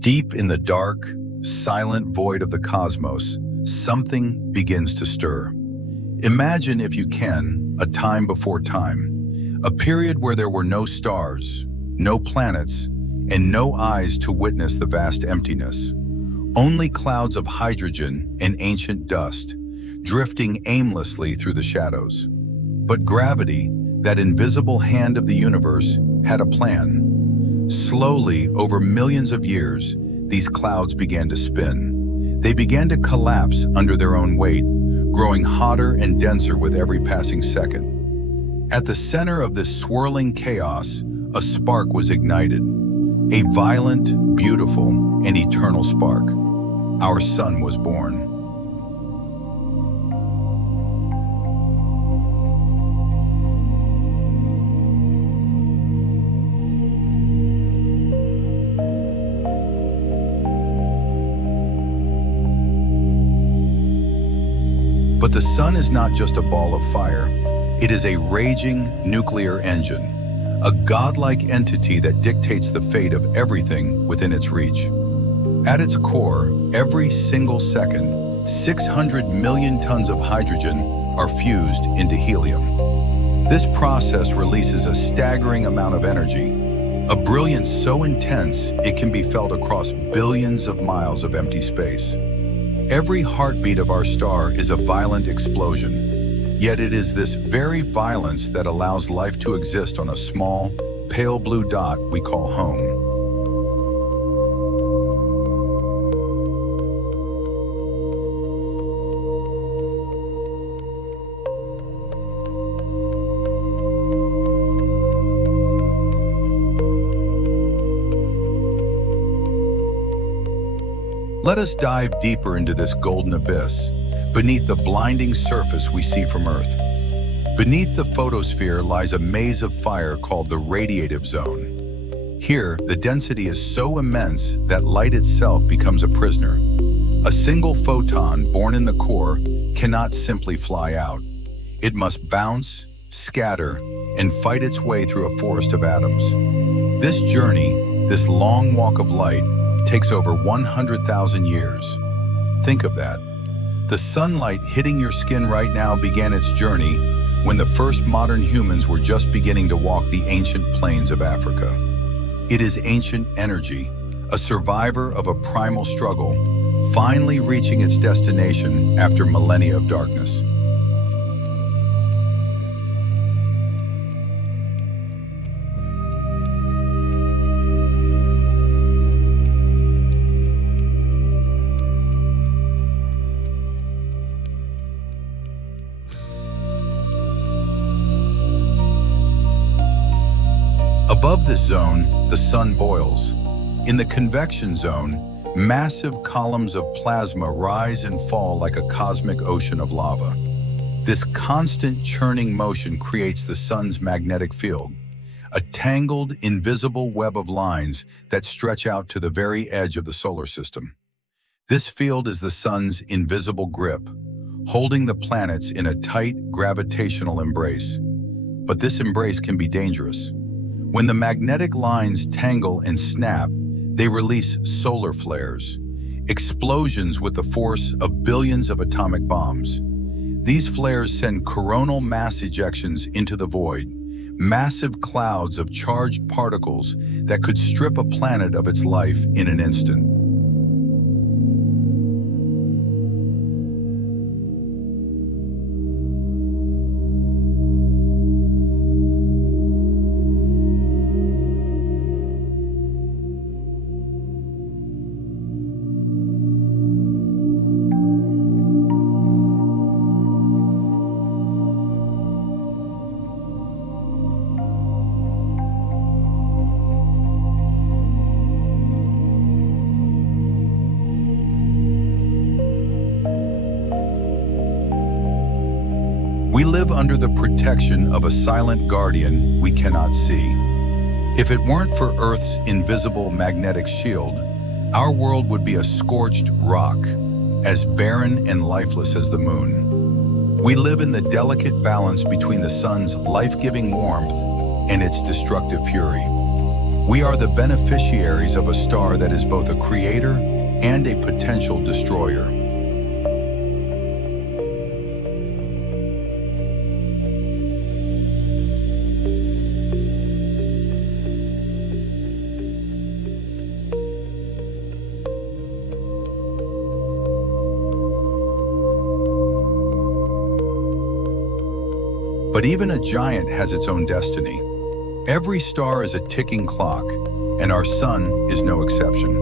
Deep in the dark, silent void of the cosmos, something begins to stir. Imagine, if you can, a time before time, a period where there were no stars, no planets, and no eyes to witness the vast emptiness. Only clouds of hydrogen and ancient dust, drifting aimlessly through the shadows. But gravity, that invisible hand of the universe, had a plan. Slowly, over millions of years, these clouds began to spin. They began to collapse under their own weight, growing hotter and denser with every passing second. At the center of this swirling chaos, a spark was ignited. A violent, beautiful, and eternal spark. Our sun was born. But the sun is not just a ball of fire. It is a raging nuclear engine, a godlike entity that dictates the fate of everything within its reach. At its core, every single second, 600 million tons of hydrogen are fused into helium. This process releases a staggering amount of energy, a brilliance so intense it can be felt across billions of miles of empty space. Every heartbeat of our star is a violent explosion, yet it is this very violence that allows life to exist on a small, pale blue dot we call home. Let us dive deeper into this golden abyss, beneath the blinding surface we see from Earth. Beneath the photosphere lies a maze of fire called the radiative zone. Here, the density is so immense that light itself becomes a prisoner. A single photon born in the core cannot simply fly out. It must bounce, scatter, and fight its way through a forest of atoms. This journey, this long walk of light, takes over 100,000 years. Think of that. The sunlight hitting your skin right now began its journey when the first modern humans were just beginning to walk the ancient plains of Africa. It is ancient energy, a survivor of a primal struggle, finally reaching its destination after millennia of darkness. Above this zone, the sun boils. In the convection zone, massive columns of plasma rise and fall like a cosmic ocean of lava. This constant churning motion creates the sun's magnetic field, a tangled, invisible web of lines that stretch out to the very edge of the solar system. This field is the sun's invisible grip, holding the planets in a tight gravitational embrace. But this embrace can be dangerous. When the magnetic lines tangle and snap, they release solar flares, explosions with the force of billions of atomic bombs. These flares send coronal mass ejections into the void, massive clouds of charged particles that could strip a planet of its life in an instant. We live under the protection of a silent guardian we cannot see. If it weren't for Earth's invisible magnetic shield, our world would be a scorched rock, as barren and lifeless as the moon. We live in the delicate balance between the sun's life-giving warmth and its destructive fury. We are the beneficiaries of a star that is both a creator and a potential destroyer. But even a giant has its own destiny. Every star is a ticking clock, and our sun is no exception.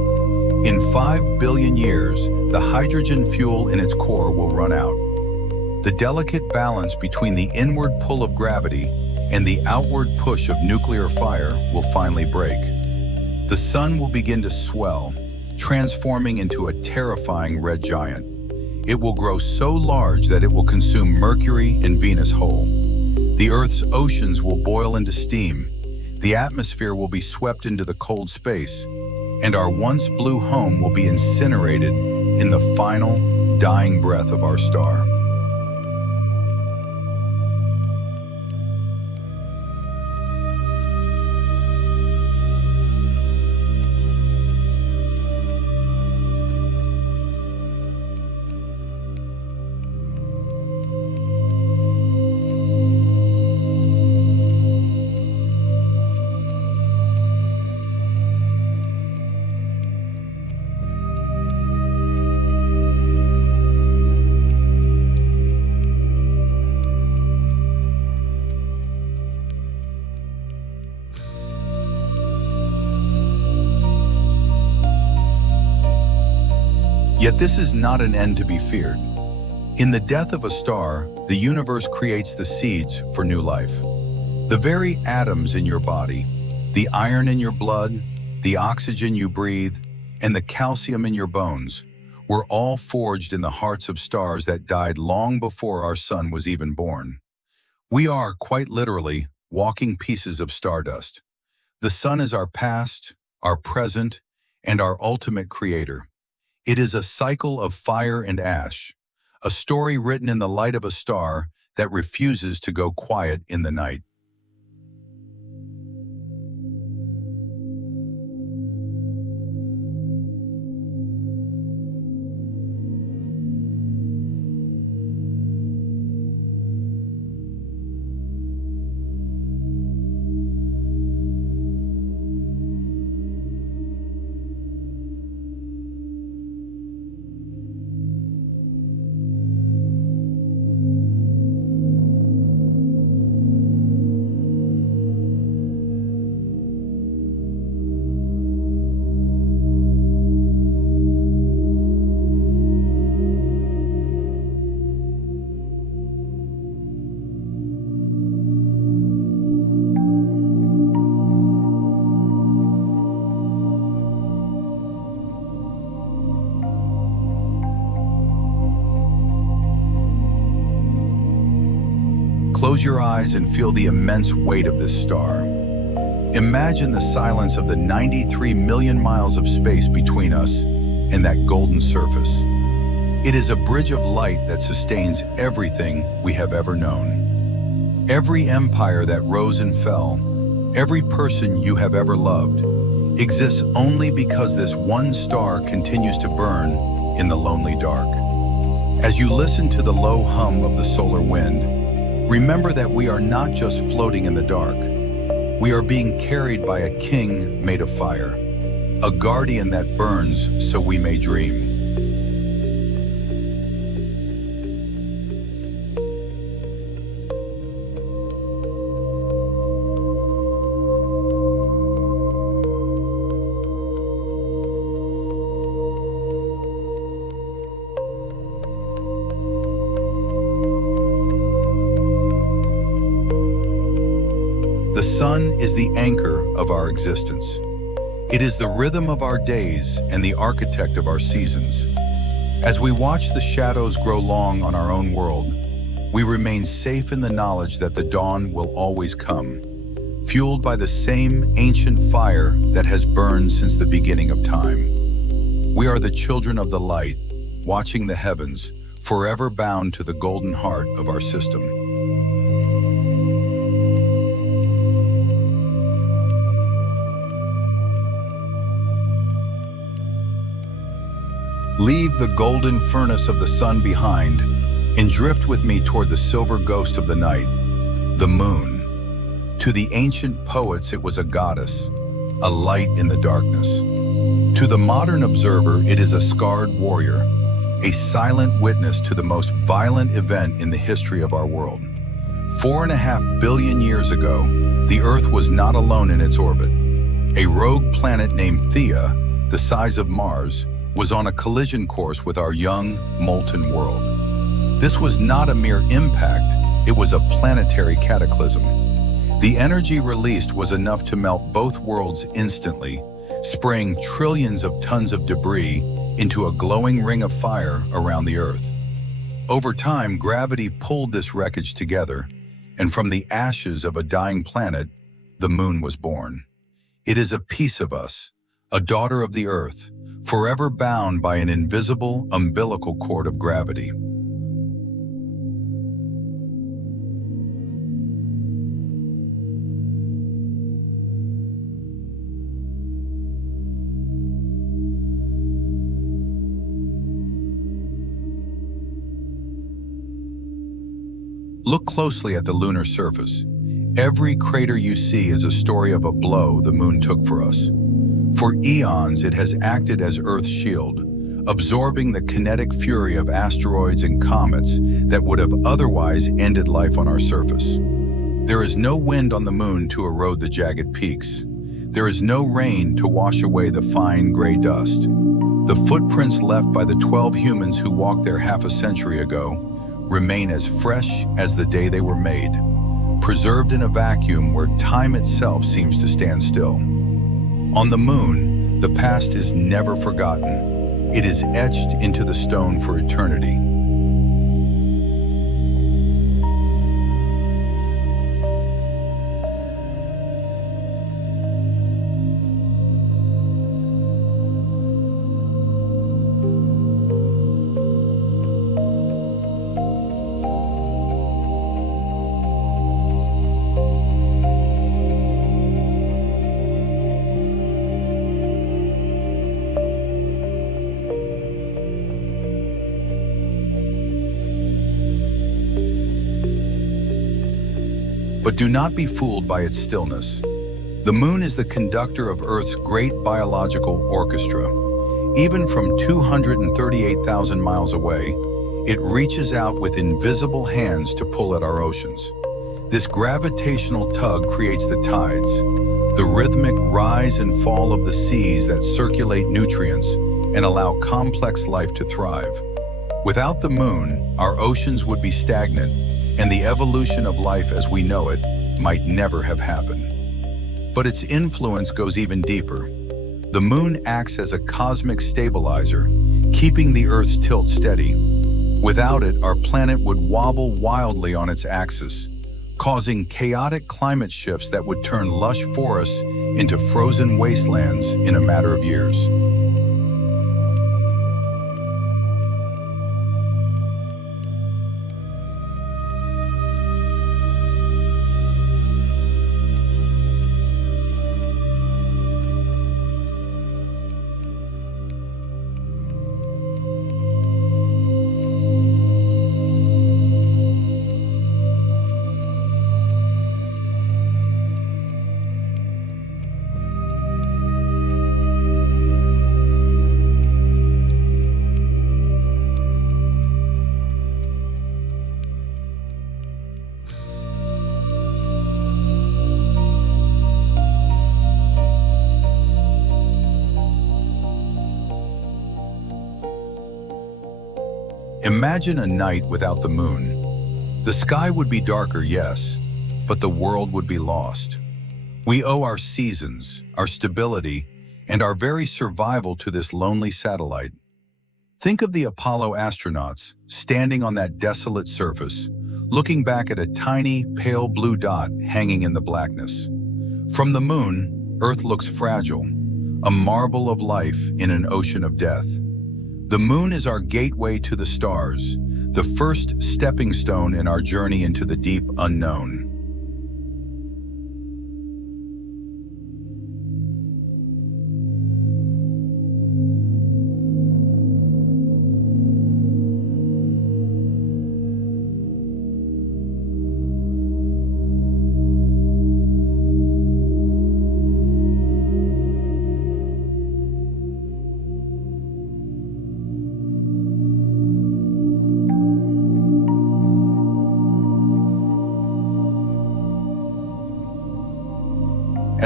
In 5 billion years, the hydrogen fuel in its core will run out. The delicate balance between the inward pull of gravity and the outward push of nuclear fire will finally break. The sun will begin to swell, transforming into a terrifying red giant. It will grow so large that it will consume Mercury and Venus whole. The Earth's oceans will boil into steam, the atmosphere will be swept into the cold space, and our once blue home will be incinerated in the final, dying breath of our star. Yet this is not an end to be feared. In the death of a star, the universe creates the seeds for new life. The very atoms in your body, the iron in your blood, the oxygen you breathe, and the calcium in your bones, were all forged in the hearts of stars that died long before our sun was even born. We are, quite literally, walking pieces of stardust. The sun is our past, our present, and our ultimate creator. It is a cycle of fire and ash, a story written in the light of a star that refuses to go quiet in the night. Close your eyes and feel the immense weight of this star. Imagine the silence of the 93 million miles of space between us and that golden surface. It is a bridge of light that sustains everything we have ever known. Every empire that rose and fell, every person you have ever loved, exists only because this one star continues to burn in the lonely dark. As you listen to the low hum of the solar wind, remember that we are not just floating in the dark. We are being carried by a king made of fire, a guardian that burns so we may dream. The sun is the anchor of our existence. It is the rhythm of our days and the architect of our seasons. As we watch the shadows grow long on our own world, we remain safe in the knowledge that the dawn will always come, fueled by the same ancient fire that has burned since the beginning of time. We are the children of the light, watching the heavens, forever bound to the golden heart of our system. Leave the golden furnace of the sun behind and drift with me toward the silver ghost of the night, the moon. To the ancient poets, it was a goddess, a light in the darkness. To the modern observer, it is a scarred warrior, a silent witness to the most violent event in the history of our world. 4.5 billion years ago, the Earth was not alone in its orbit. A rogue planet named Theia, the size of Mars, was on a collision course with our young, molten world. This was not a mere impact, it was a planetary cataclysm. The energy released was enough to melt both worlds instantly, spraying trillions of tons of debris into a glowing ring of fire around the Earth. Over time, gravity pulled this wreckage together, and from the ashes of a dying planet, the moon was born. It is a piece of us, a daughter of the Earth, forever bound by an invisible umbilical cord of gravity. Look closely at the lunar surface. Every crater you see is a story of a blow the moon took for us. For eons, it has acted as Earth's shield, absorbing the kinetic fury of asteroids and comets that would have otherwise ended life on our surface. There is no wind on the moon to erode the jagged peaks. There is no rain to wash away the fine gray dust. The footprints left by the 12 humans who walked there half a century ago remain as fresh as the day they were made, preserved in a vacuum where time itself seems to stand still. On the moon, the past is never forgotten. It is etched into the stone for eternity. But do not be fooled by its stillness. The moon is the conductor of Earth's great biological orchestra. Even from 238,000 miles away, it reaches out with invisible hands to pull at our oceans. This gravitational tug creates the tides, the rhythmic rise and fall of the seas that circulate nutrients and allow complex life to thrive. Without the moon, our oceans would be stagnant, and the evolution of life as we know it might never have happened. But its influence goes even deeper. The moon acts as a cosmic stabilizer, keeping the Earth's tilt steady. Without it, our planet would wobble wildly on its axis, causing chaotic climate shifts that would turn lush forests into frozen wastelands in a matter of years. Imagine a night without the moon. The sky would be darker, yes, but the world would be lost. We owe our seasons, our stability, and our very survival to this lonely satellite. Think of the Apollo astronauts standing on that desolate surface, looking back at a tiny, pale blue dot hanging in the blackness. From the moon, Earth looks fragile, a marble of life in an ocean of death. The moon is our gateway to the stars, the first stepping stone in our journey into the deep unknown.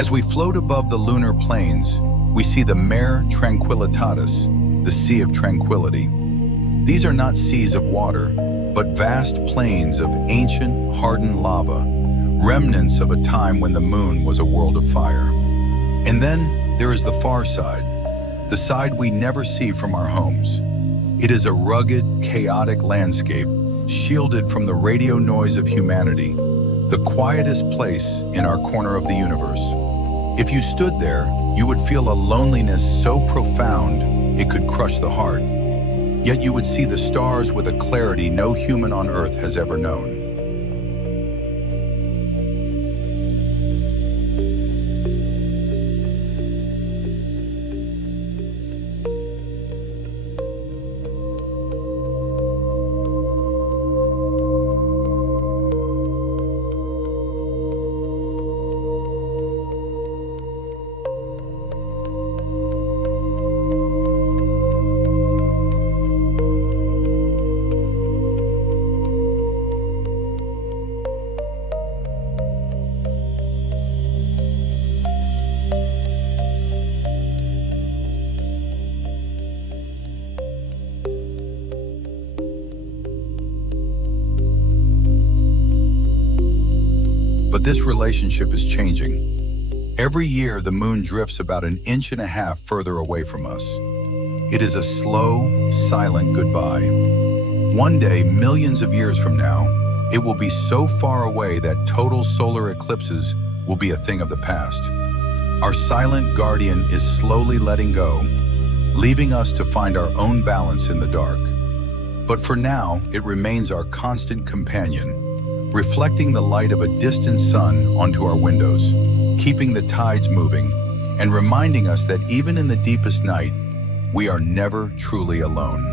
As we float above the lunar plains, we see the Mare Tranquillitatis, the Sea of Tranquility. These are not seas of water, but vast plains of ancient, hardened lava, remnants of a time when the moon was a world of fire. And then there is the far side, the side we never see from our homes. It is a rugged, chaotic landscape, shielded from the radio noise of humanity, the quietest place in our corner of the universe. If you stood there, you would feel a loneliness so profound it could crush the heart. Yet you would see the stars with a clarity no human on Earth has ever known. But this relationship is changing. Every year, the moon drifts about 1.5 inches further away from us. It is a slow, silent goodbye. One day, millions of years from now, it will be so far away that total solar eclipses will be a thing of the past. Our silent guardian is slowly letting go, leaving us to find our own balance in the dark. But for now, it remains our constant companion, reflecting the light of a distant sun onto our windows, keeping the tides moving, and reminding us that even in the deepest night, we are never truly alone.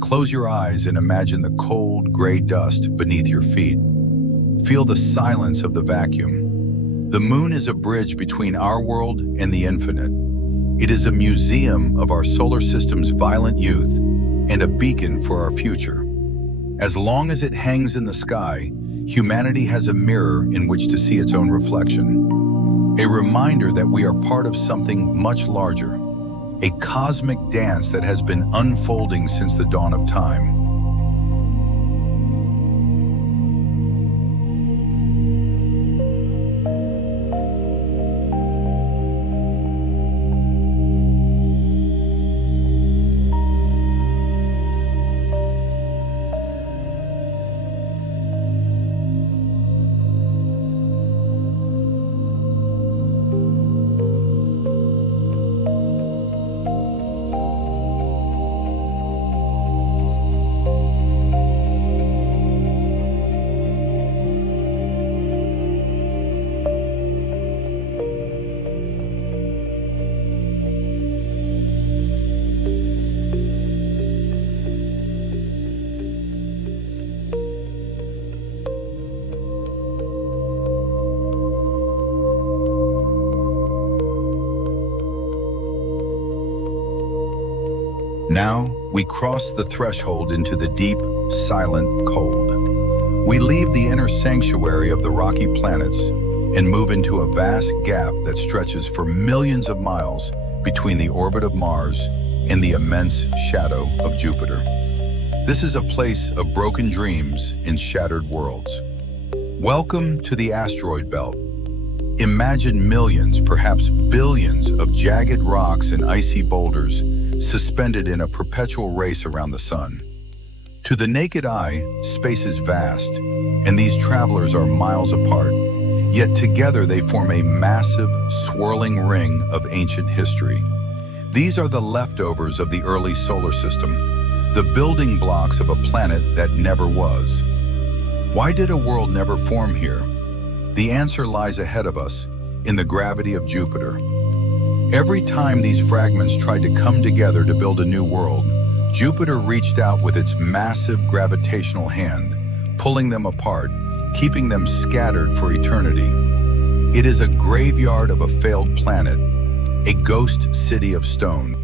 Close your eyes and imagine the cold, gray dust beneath your feet. Feel the silence of the vacuum. The moon is a bridge between our world and the infinite. It is a museum of our solar system's violent youth and a beacon for our future. As long as it hangs in the sky, humanity has a mirror in which to see its own reflection. A reminder that we are part of something much larger. A cosmic dance that has been unfolding since the dawn of time. Now, we cross the threshold into the deep, silent cold. We leave the inner sanctuary of the rocky planets and move into a vast gap that stretches for millions of miles between the orbit of Mars and the immense shadow of Jupiter. This is a place of broken dreams and shattered worlds. Welcome to the asteroid belt. Imagine millions, perhaps billions, of jagged rocks and icy boulders suspended in a perpetual race around the sun. To the naked eye, space is vast, and these travelers are miles apart, yet together they form a massive, swirling ring of ancient history. These are the leftovers of the early solar system, the building blocks of a planet that never was. Why did a world never form here? The answer lies ahead of us, in the gravity of Jupiter. Every time these fragments tried to come together to build a new world, Jupiter reached out with its massive gravitational hand, pulling them apart, keeping them scattered for eternity. It is a graveyard of a failed planet, a ghost city of stone.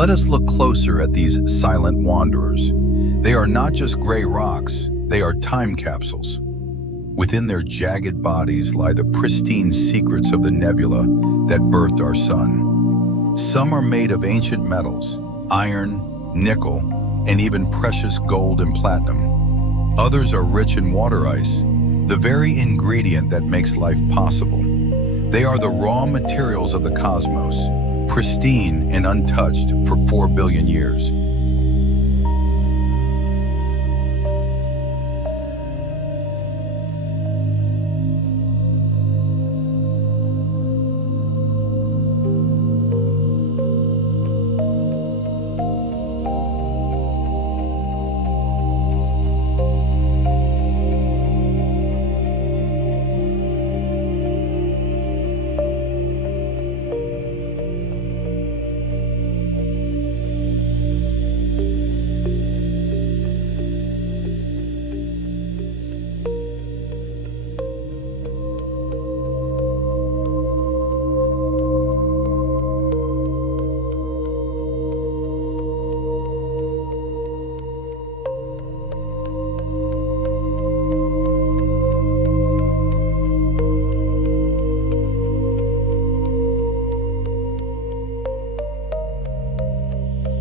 Let us look closer at these silent wanderers. They are not just gray rocks, they are time capsules. Within their jagged bodies lie the pristine secrets of the nebula that birthed our sun. Some are made of ancient metals, iron, nickel, and even precious gold and platinum. Others are rich in water ice, the very ingredient that makes life possible. They are the raw materials of the cosmos, pristine and untouched for 4 billion years.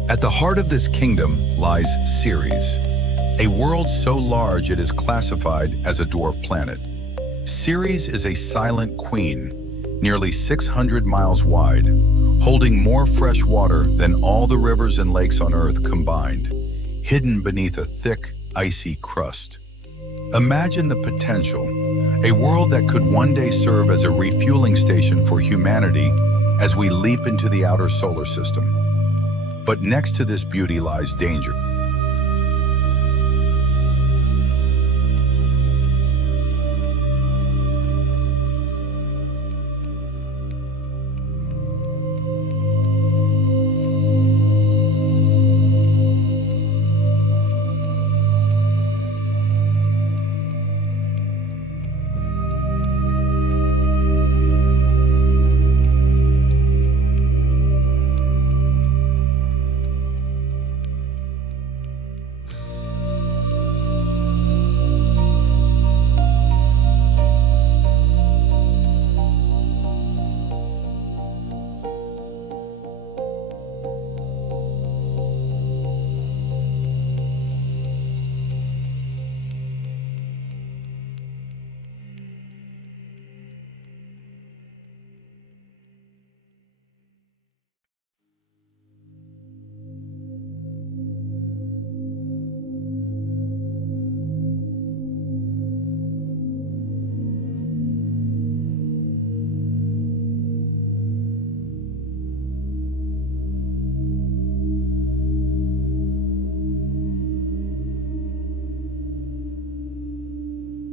At the heart of this kingdom lies Ceres, a world so large it is classified as a dwarf planet. Ceres is a silent queen, nearly 600 miles wide, holding more fresh water than all the rivers and lakes on Earth combined, hidden beneath a thick, icy crust. Imagine the potential, a world that could one day serve as a refueling station for humanity as we leap into the outer solar system. But next to this beauty lies danger.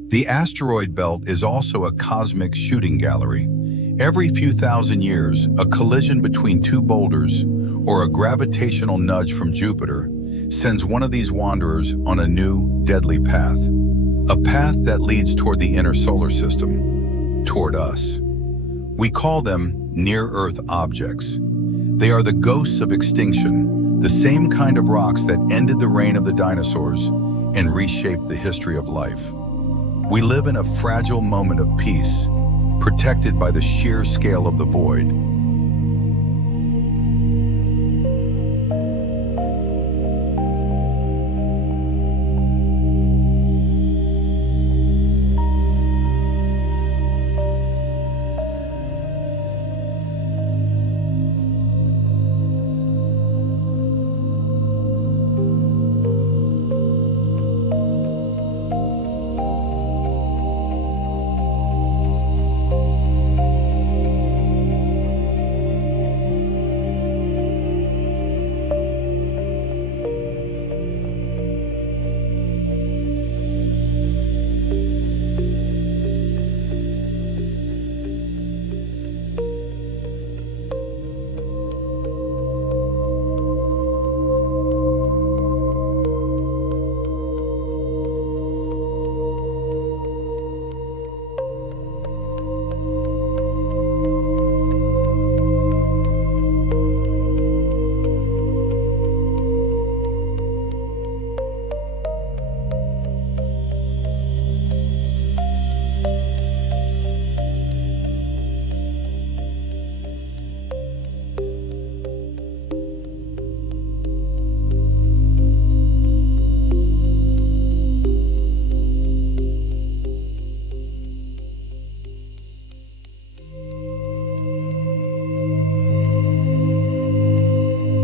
The asteroid belt is also a cosmic shooting gallery. Every few thousand years, a collision between two boulders or a gravitational nudge from Jupiter sends one of these wanderers on a new, deadly path. A path that leads toward the inner solar system, toward us. We call them near-Earth objects. They are the ghosts of extinction, the same kind of rocks that ended the reign of the dinosaurs and reshaped the history of life. We live in a fragile moment of peace, protected by the sheer scale of the void.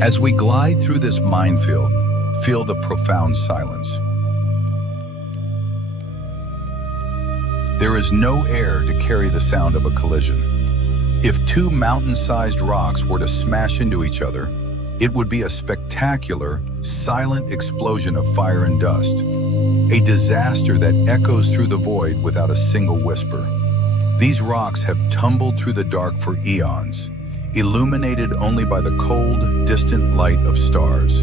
As we glide through this minefield, feel the profound silence. There is no air to carry the sound of a collision. If two mountain-sized rocks were to smash into each other, it would be a spectacular, silent explosion of fire and dust, a disaster that echoes through the void without a single whisper. These rocks have tumbled through the dark for eons, illuminated only by the cold, distant light of stars.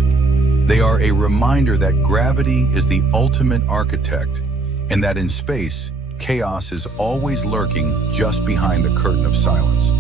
They are a reminder that gravity is the ultimate architect, and that in space, chaos is always lurking just behind the curtain of silence.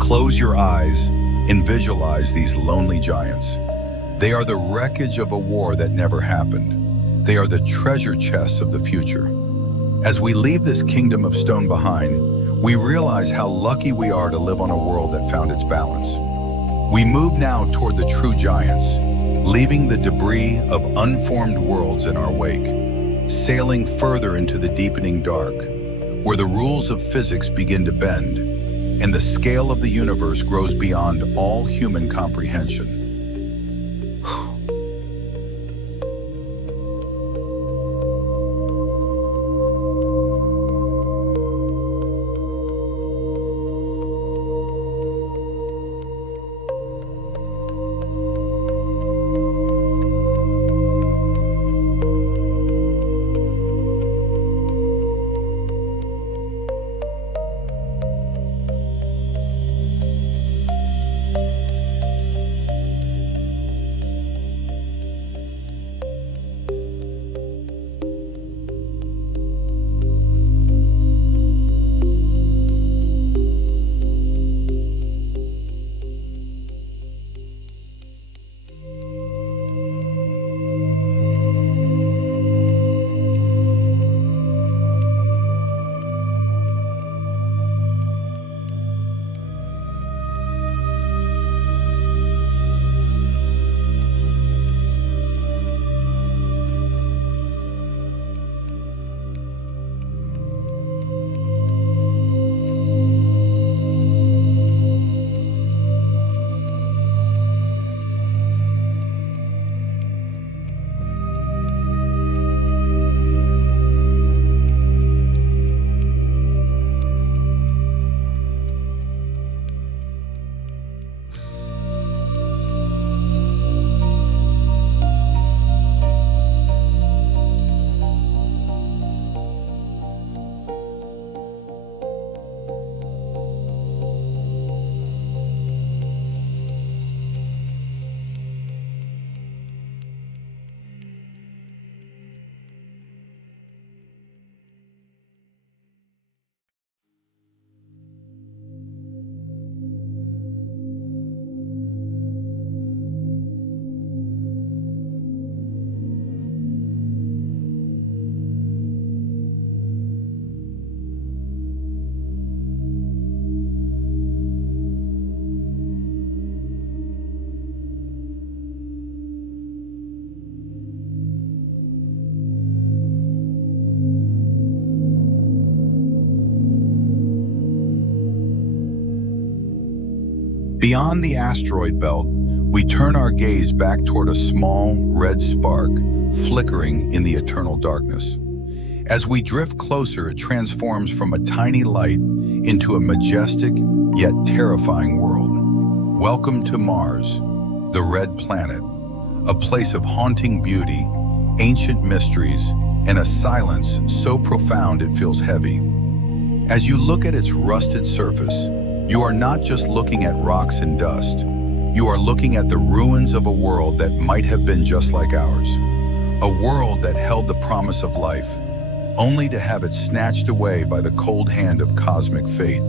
Close your eyes and visualize these lonely giants. They are the wreckage of a war that never happened. They are the treasure chests of the future. As we leave this kingdom of stone behind, we realize how lucky we are to live on a world that found its balance. We move now toward the true giants, leaving the debris of unformed worlds in our wake, sailing further into the deepening dark, where the rules of physics begin to bend, and the scale of the universe grows beyond all human comprehension. Beyond the asteroid belt, we turn our gaze back toward a small, red spark flickering in the eternal darkness. As we drift closer, it transforms from a tiny light into a majestic yet terrifying world. Welcome to Mars, the red planet, a place of haunting beauty, ancient mysteries, and a silence so profound it feels heavy. As you look at its rusted surface, you are not just looking at rocks and dust. You are looking at the ruins of a world that might have been just like ours. A world that held the promise of life, only to have it snatched away by the cold hand of cosmic fate.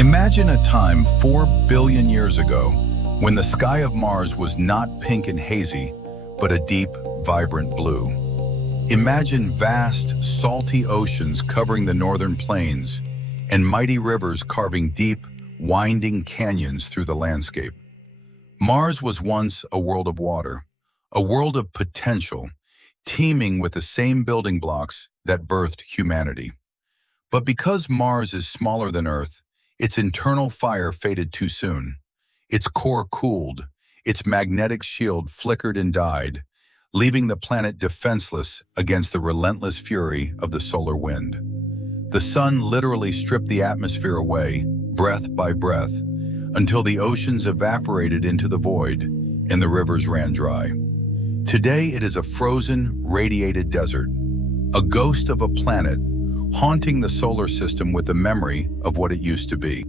Imagine a time 4 billion years ago when the sky of Mars was not pink and hazy, but a deep, vibrant blue. Imagine vast, salty oceans covering the northern plains and mighty rivers carving deep, winding canyons through the landscape. Mars was once a world of water, a world of potential, teeming with the same building blocks that birthed humanity. But because Mars is smaller than Earth, its internal fire faded too soon. Its core cooled, its magnetic shield flickered and died, leaving the planet defenseless against the relentless fury of the solar wind. The sun literally stripped the atmosphere away, breath by breath, until the oceans evaporated into the void and the rivers ran dry. Today it is a frozen, radiated desert, a ghost of a planet haunting the solar system with the memory of what it used to be.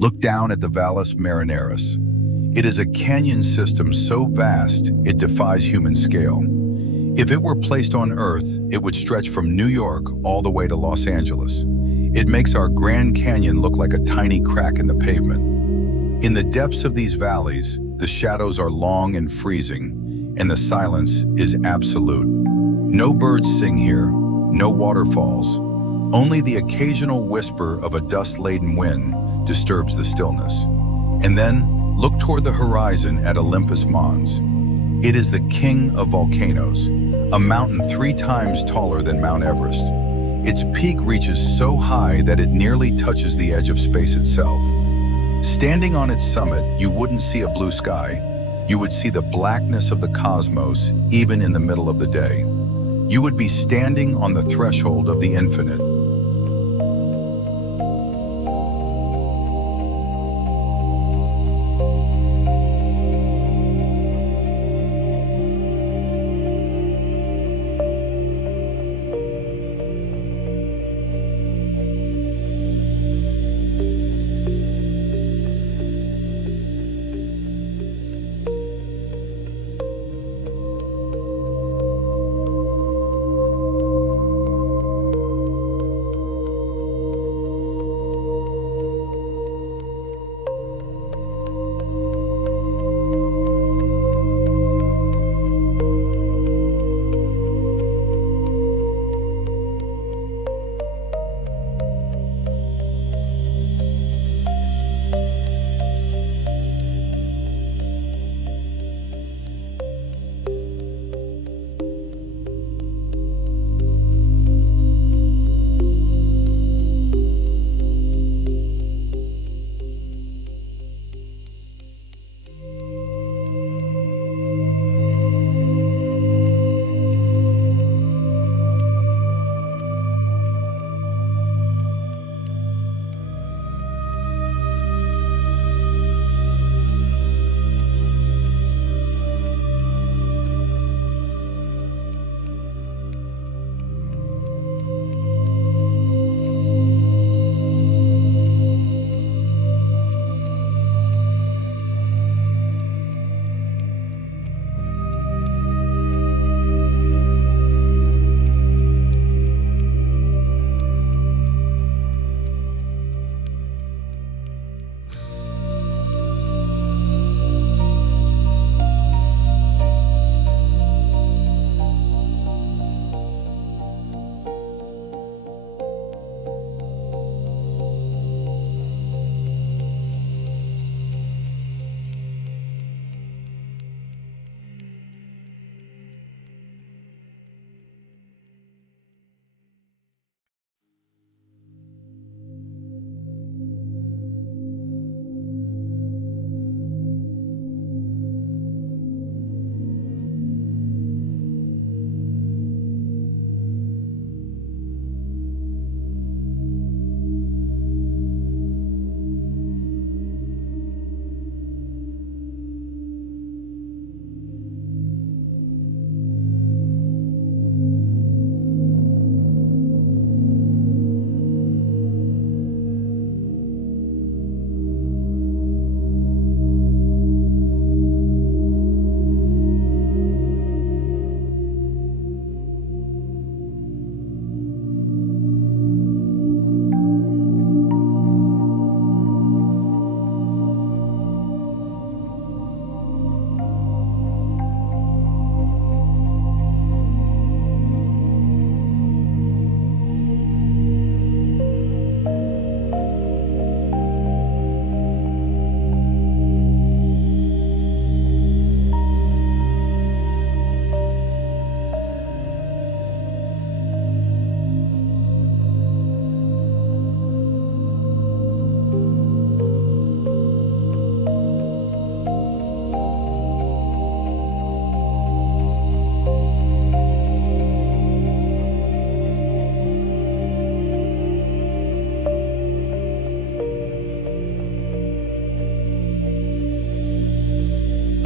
Look down at the Valles Marineris. It is a canyon system so vast it defies human scale. If it were placed on Earth, it would stretch from New York all the way to Los Angeles. It makes our Grand Canyon look like a tiny crack in the pavement. In the depths of these valleys, the shadows are long and freezing, and the silence is absolute. No birds sing here, no waterfalls. Only the occasional whisper of a dust-laden wind disturbs the stillness. And then, look toward the horizon at Olympus Mons. It is the king of volcanoes, a mountain 3 times taller than Mount Everest. Its peak reaches so high that it nearly touches the edge of space itself. Standing on its summit, you wouldn't see a blue sky. You would see the blackness of the cosmos, even in the middle of the day. You would be standing on the threshold of the infinite.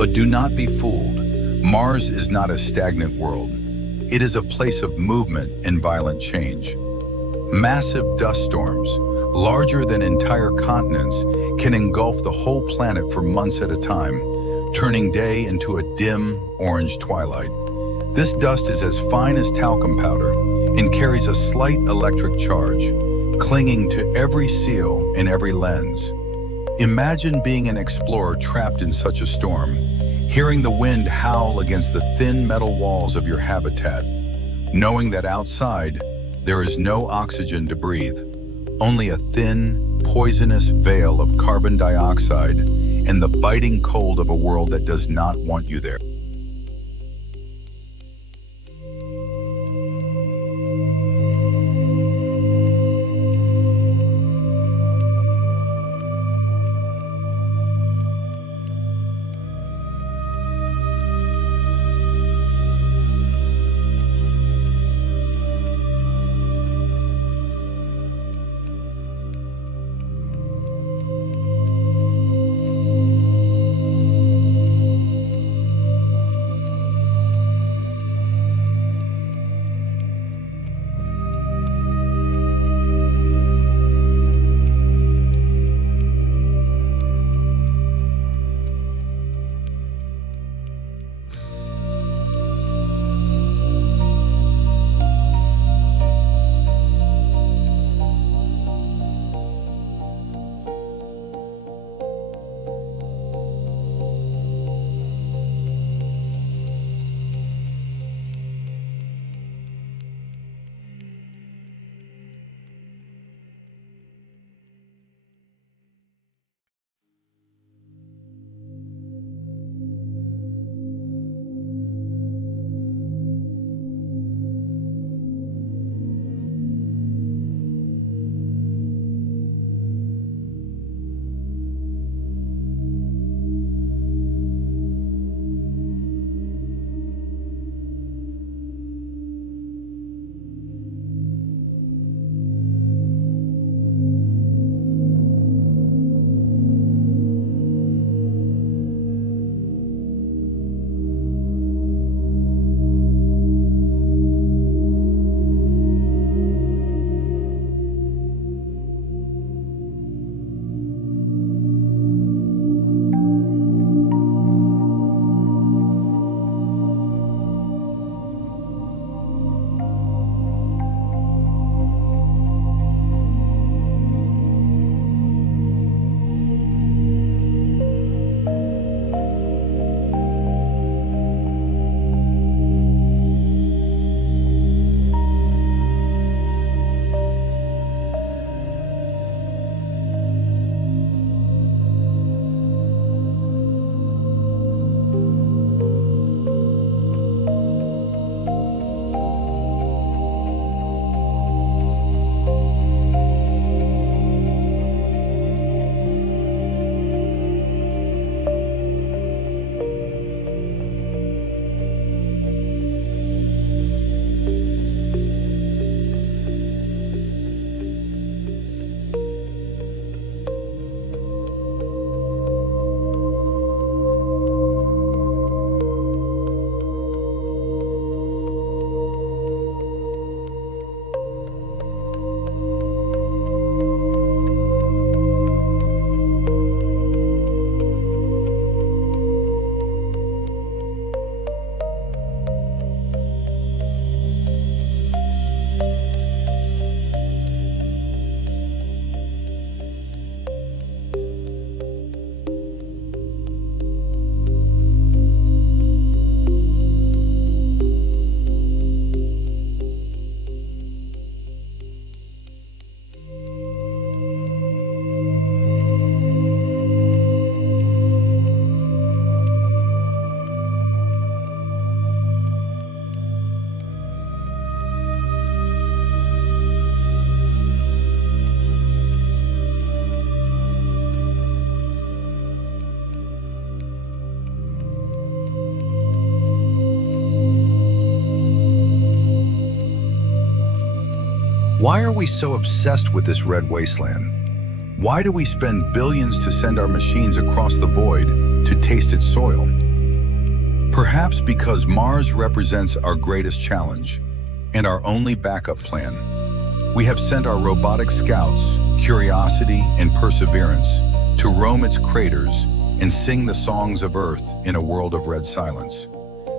But do not be fooled. Mars is not a stagnant world. It is a place of movement and violent change. Massive dust storms, larger than entire continents, can engulf the whole planet for months at a time, turning day into a dim, orange twilight. This dust is as fine as talcum powder and carries a slight electric charge, clinging to every seal and every lens. Imagine being an explorer trapped in such a storm, hearing the wind howl against the thin metal walls of your habitat, knowing that outside, there is no oxygen to breathe, only a thin, poisonous veil of carbon dioxide and the biting cold of a world that does not want you there. Why are we so obsessed with this red wasteland? Why do we spend billions to send our machines across the void to taste its soil? Perhaps because Mars represents our greatest challenge and our only backup plan. We have sent our robotic scouts, Curiosity and Perseverance, to roam its craters and sing the songs of Earth in a world of red silence.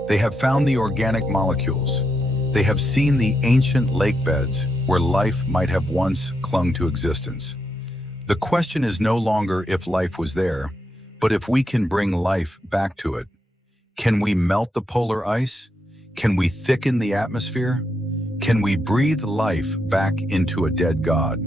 They have found the organic molecules. They have seen the ancient lake beds where life might have once clung to existence. The question is no longer if life was there, but if we can bring life back to it. Can we melt the polar ice? Can we thicken the atmosphere? Can we breathe life back into a dead god?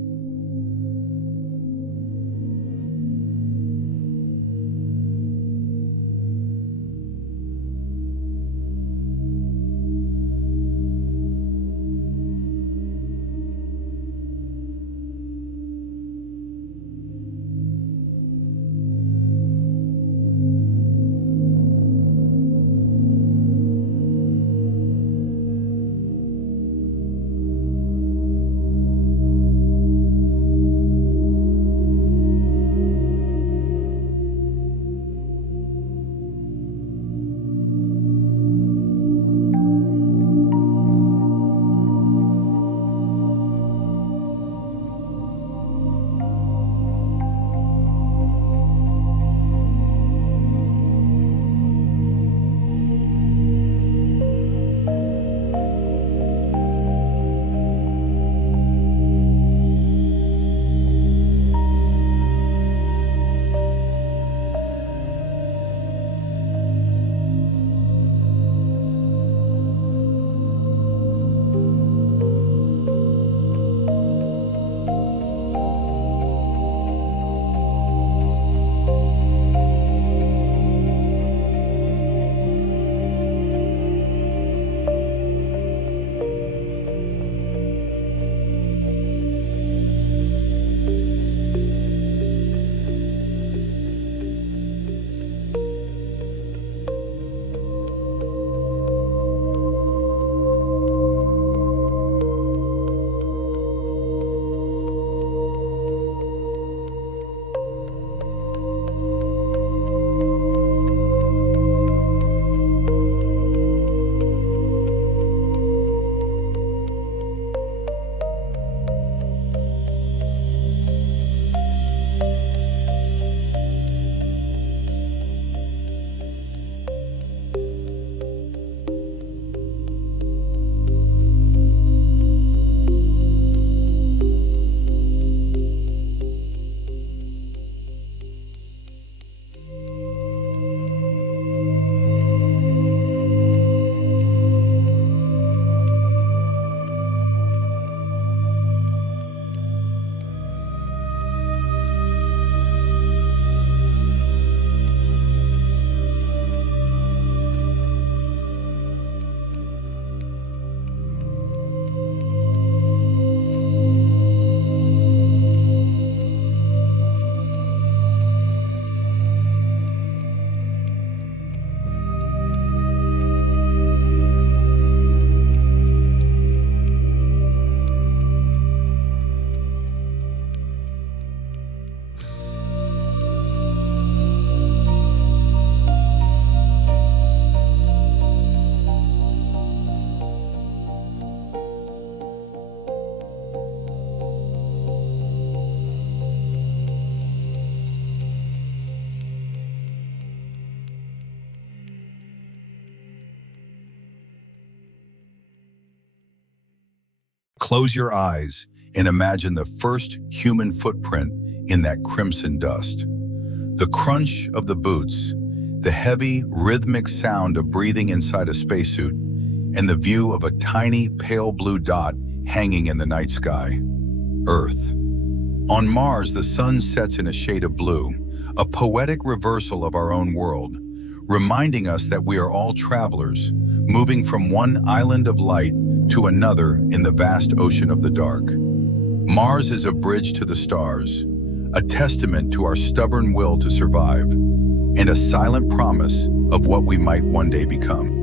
Close your eyes and imagine the first human footprint in that crimson dust. The crunch of the boots, the heavy, rhythmic sound of breathing inside a spacesuit, and the view of a tiny, pale blue dot hanging in the night sky. Earth. On Mars, the sun sets in a shade of blue, a poetic reversal of our own world, reminding us that we are all travelers, moving from one island of light to another in the vast ocean of the dark. Mars is a bridge to the stars, a testament to our stubborn will to survive, and a silent promise of what we might one day become.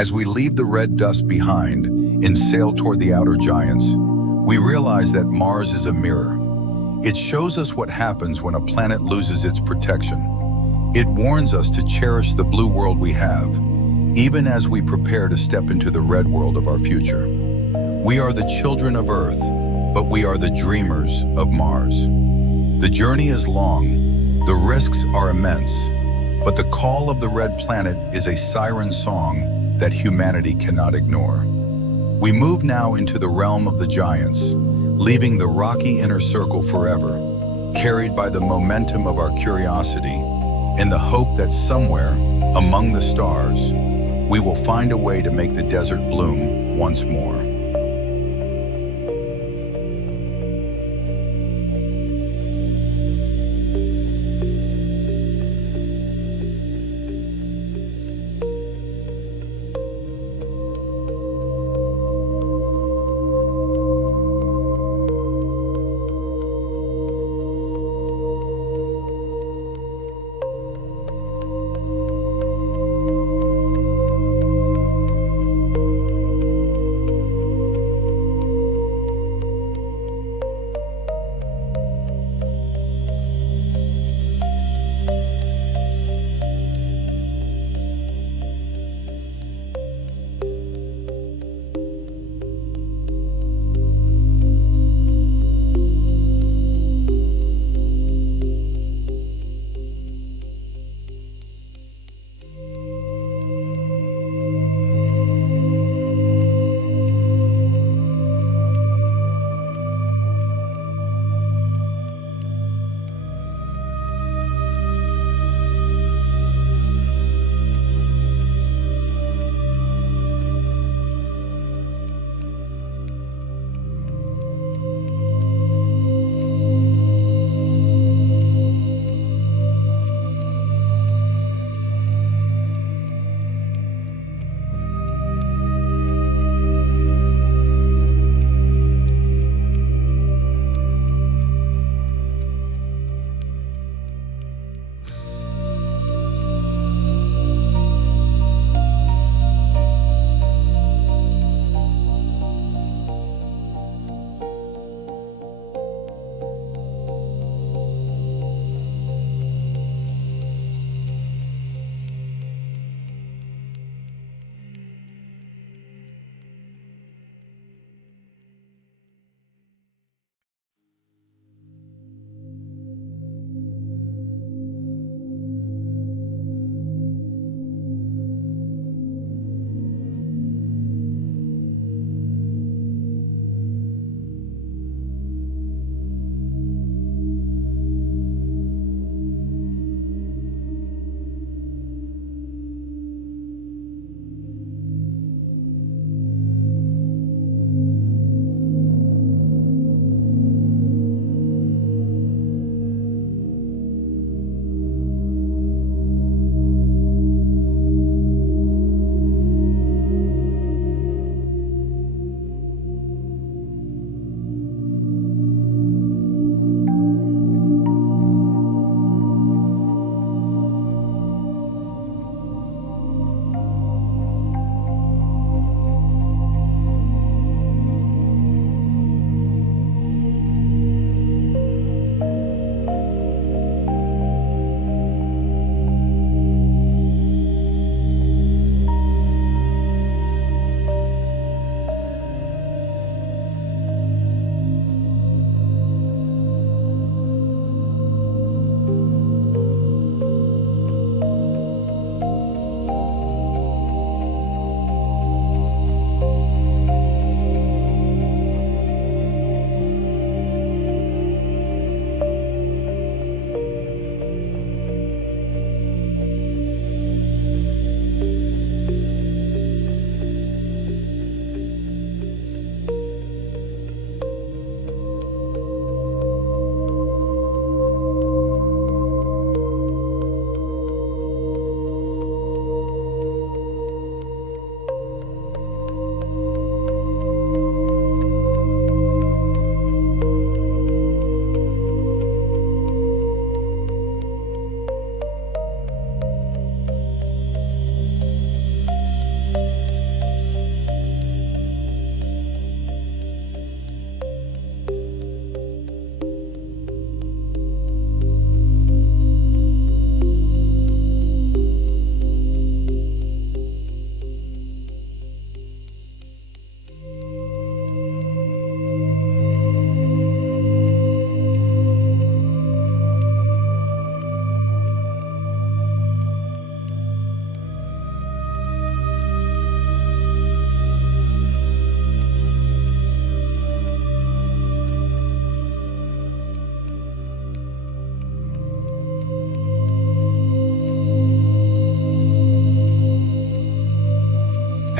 As we leave the red dust behind and sail toward the outer giants, we realize that Mars is a mirror. It shows us what happens when a planet loses its protection. It warns us to cherish the blue world we have, even as we prepare to step into the red world of our future. We are the children of Earth, but we are the dreamers of Mars. The journey is long, the risks are immense, but the call of the red planet is a siren song that humanity cannot ignore. We move now into the realm of the giants, leaving the rocky inner circle forever, carried by the momentum of our curiosity and the hope that somewhere, among the stars, we will find a way to make the desert bloom once more.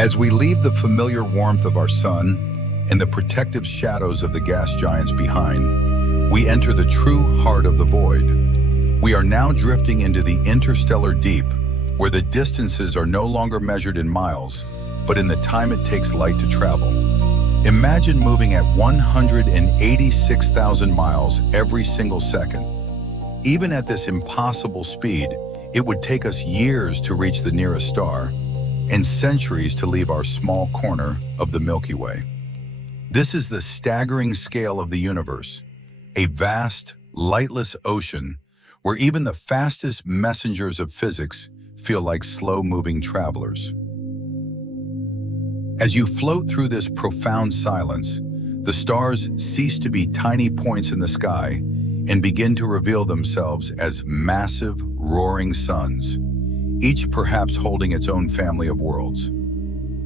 As we leave the familiar warmth of our sun and the protective shadows of the gas giants behind, we enter the true heart of the void. We are now drifting into the interstellar deep, where the distances are no longer measured in miles, but in the time it takes light to travel. Imagine moving at 186,000 miles every single second. Even at this impossible speed, it would take us years to reach the nearest star, and centuries to leave our small corner of the Milky Way. This is the staggering scale of the universe, a vast, lightless ocean where even the fastest messengers of physics feel like slow-moving travelers. As you float through this profound silence, the stars cease to be tiny points in the sky and begin to reveal themselves as massive, roaring suns, each perhaps holding its own family of worlds.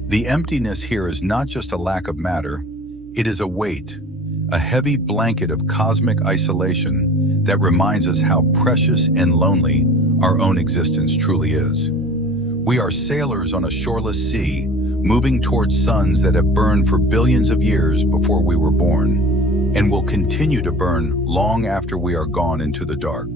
The emptiness here is not just a lack of matter, it is a weight, a heavy blanket of cosmic isolation that reminds us how precious and lonely our own existence truly is. We are sailors on a shoreless sea, moving towards suns that have burned for billions of years before we were born, and will continue to burn long after we are gone into the dark.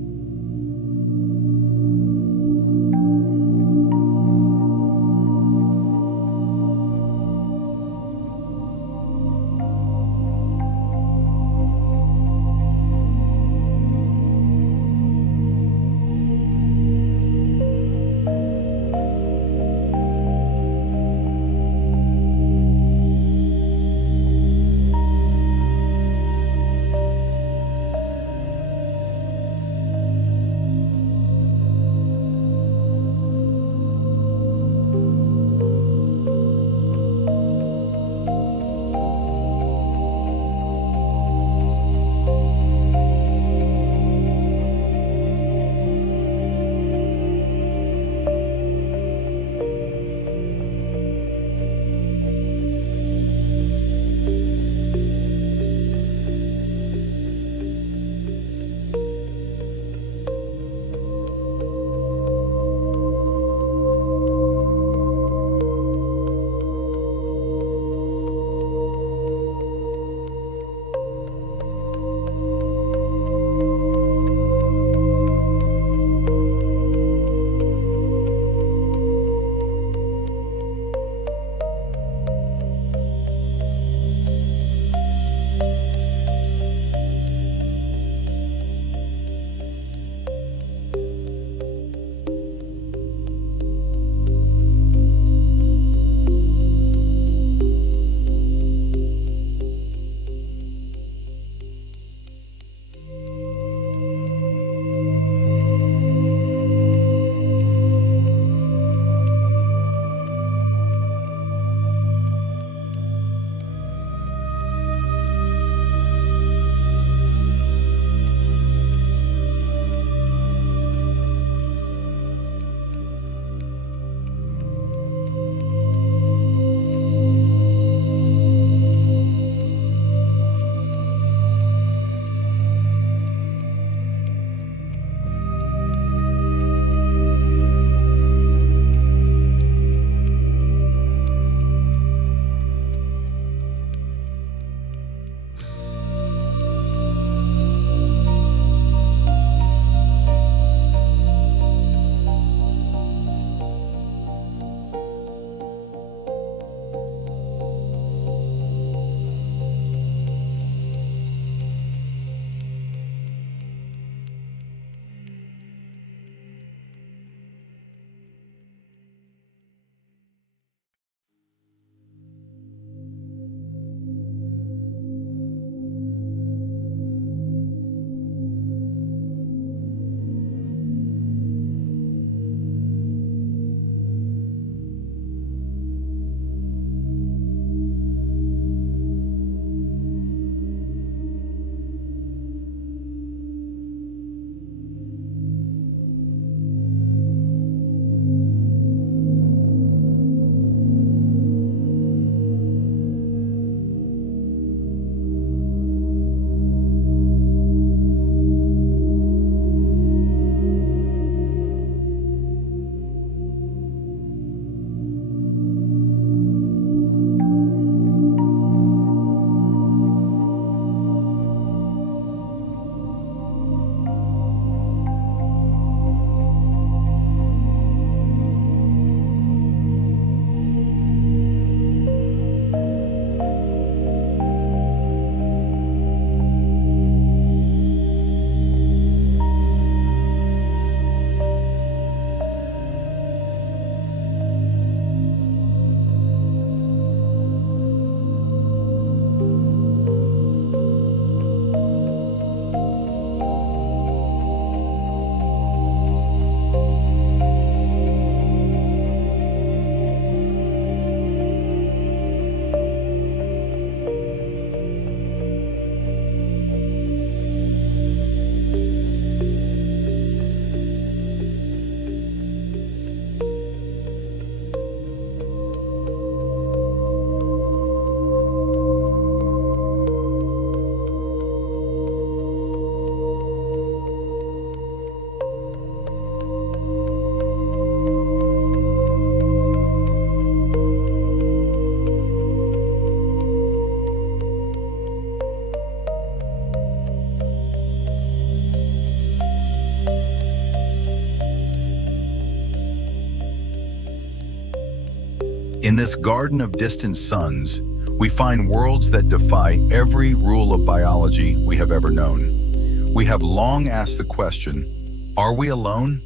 In this garden of distant suns, we find worlds that defy every rule of biology we have ever known. We have long asked the question, are we alone?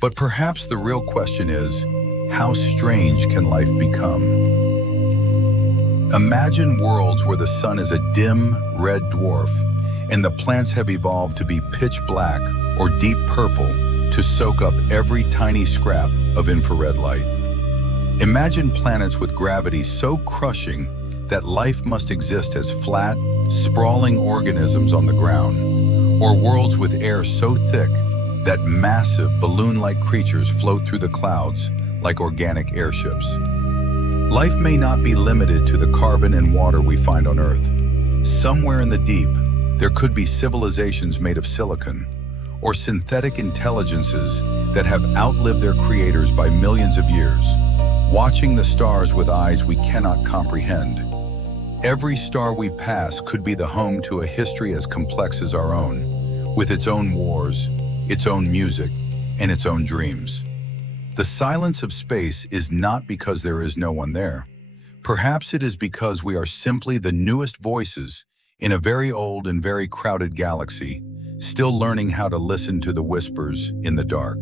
But perhaps the real question is, how strange can life become? Imagine worlds where the sun is a dim, red dwarf, and the plants have evolved to be pitch black or deep purple to soak up every tiny scrap of infrared light. Imagine planets with gravity so crushing that life must exist as flat, sprawling organisms on the ground, or worlds with air so thick that massive balloon-like creatures float through the clouds like organic airships. Life may not be limited to the carbon and water we find on Earth. Somewhere in the deep, there could be civilizations made of silicon, or synthetic intelligences that have outlived their creators by millions of years, watching the stars with eyes we cannot comprehend. Every star we pass could be the home to a history as complex as our own, with its own wars, its own music, and its own dreams. The silence of space is not because there is no one there. Perhaps it is because we are simply the newest voices in a very old and very crowded galaxy, still learning how to listen to the whispers in the dark.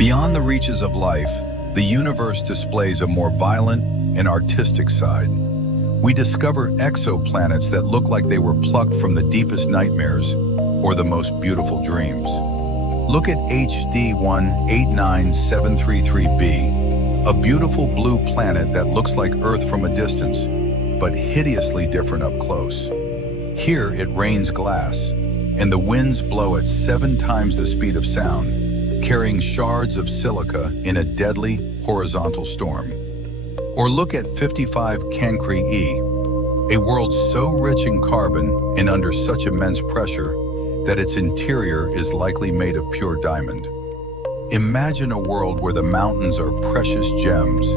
Beyond the reaches of life, the universe displays a more violent and artistic side. We discover exoplanets that look like they were plucked from the deepest nightmares or the most beautiful dreams. Look at HD 189733b, a beautiful blue planet that looks like Earth from a distance, but hideously different up close. Here it rains glass, and the winds blow at 7 times the speed of sound, carrying shards of silica in a deadly horizontal storm. Or look at 55 Cancri E, a world so rich in carbon and under such immense pressure that its interior is likely made of pure diamond. Imagine a world where the mountains are precious gems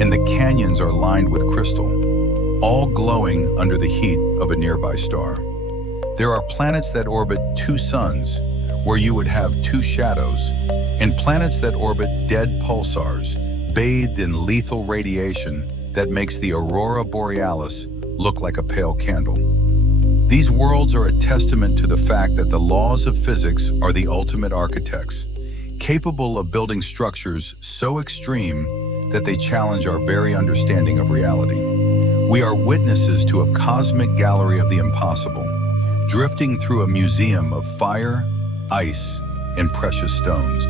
and the canyons are lined with crystal, all glowing under the heat of a nearby star. There are planets that orbit 2 suns, where you would have 2 shadows, and planets that orbit dead pulsars, bathed in lethal radiation that makes the aurora borealis look like a pale candle. These worlds are a testament to the fact that the laws of physics are the ultimate architects, capable of building structures so extreme that they challenge our very understanding of reality. We are witnesses to a cosmic gallery of the impossible, drifting through a museum of fire, ice, and precious stones.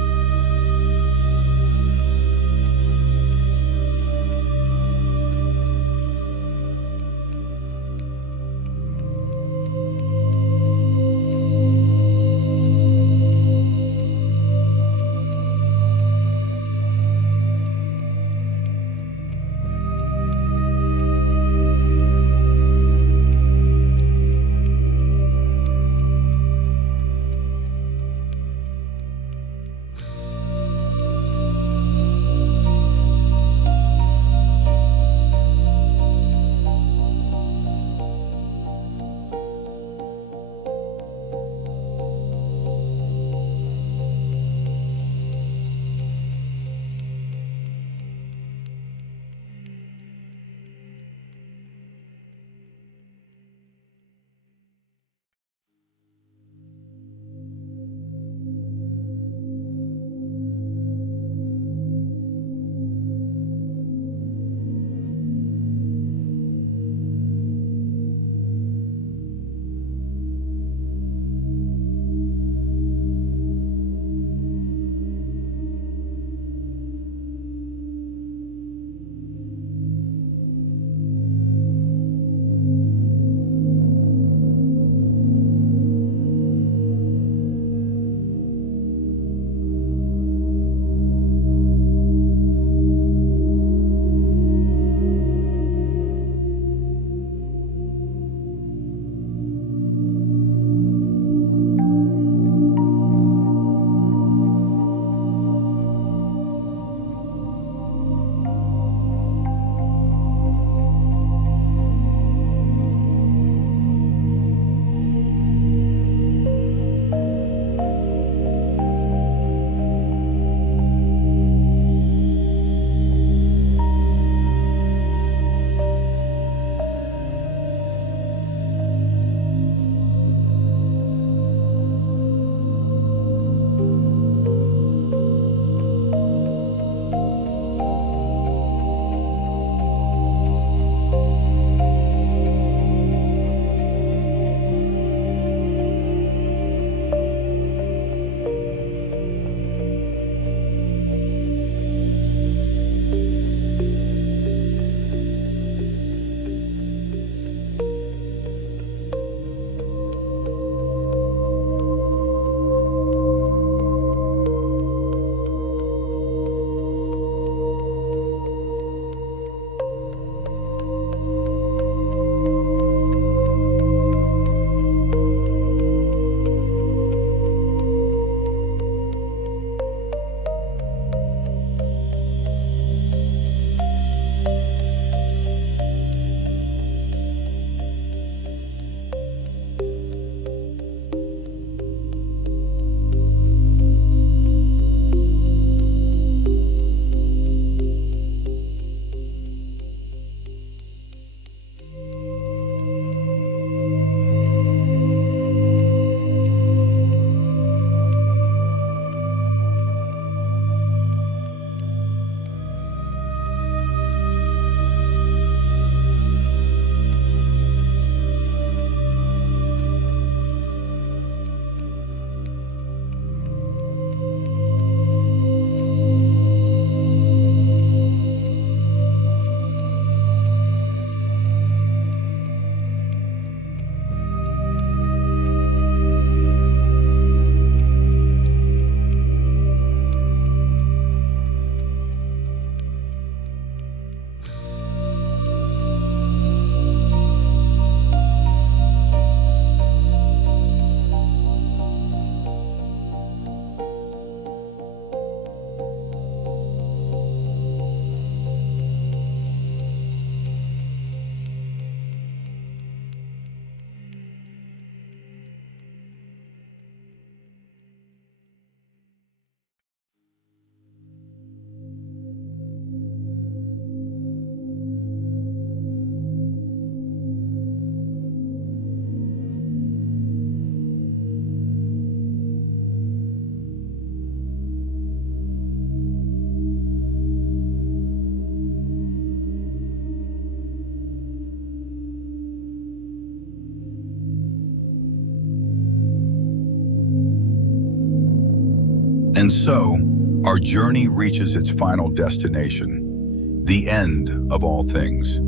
And so, our journey reaches its final destination, the end of all things.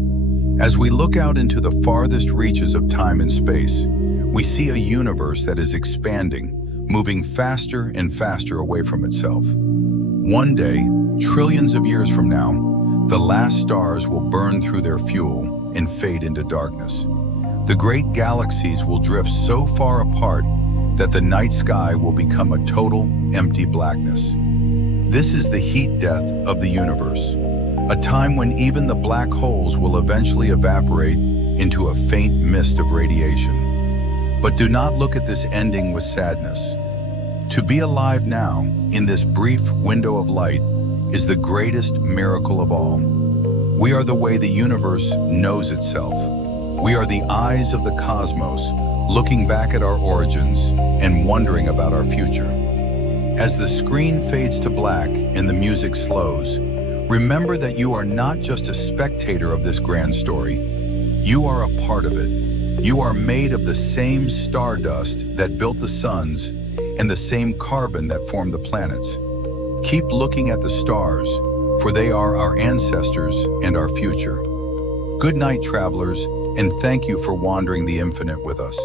As we look out into the farthest reaches of time and space, we see a universe that is expanding, moving faster and faster away from itself. One day, trillions of years from now, the last stars will burn through their fuel and fade into darkness. The great galaxies will drift so far apart that the night sky will become a total, empty blackness. This is the heat death of the universe, a time when even the black holes will eventually evaporate into a faint mist of radiation. But do not look at this ending with sadness. To be alive now, in this brief window of light, is the greatest miracle of all. We are the way the universe knows itself. We are the eyes of the cosmos, looking back at our origins and wondering about our future. As the screen fades to black and the music slows, remember that you are not just a spectator of this grand story. You are a part of it. You are made of the same stardust that built the suns and the same carbon that formed the planets. Keep looking at the stars, for they are our ancestors and our future. Good night, travelers, and thank you for wandering the infinite with us.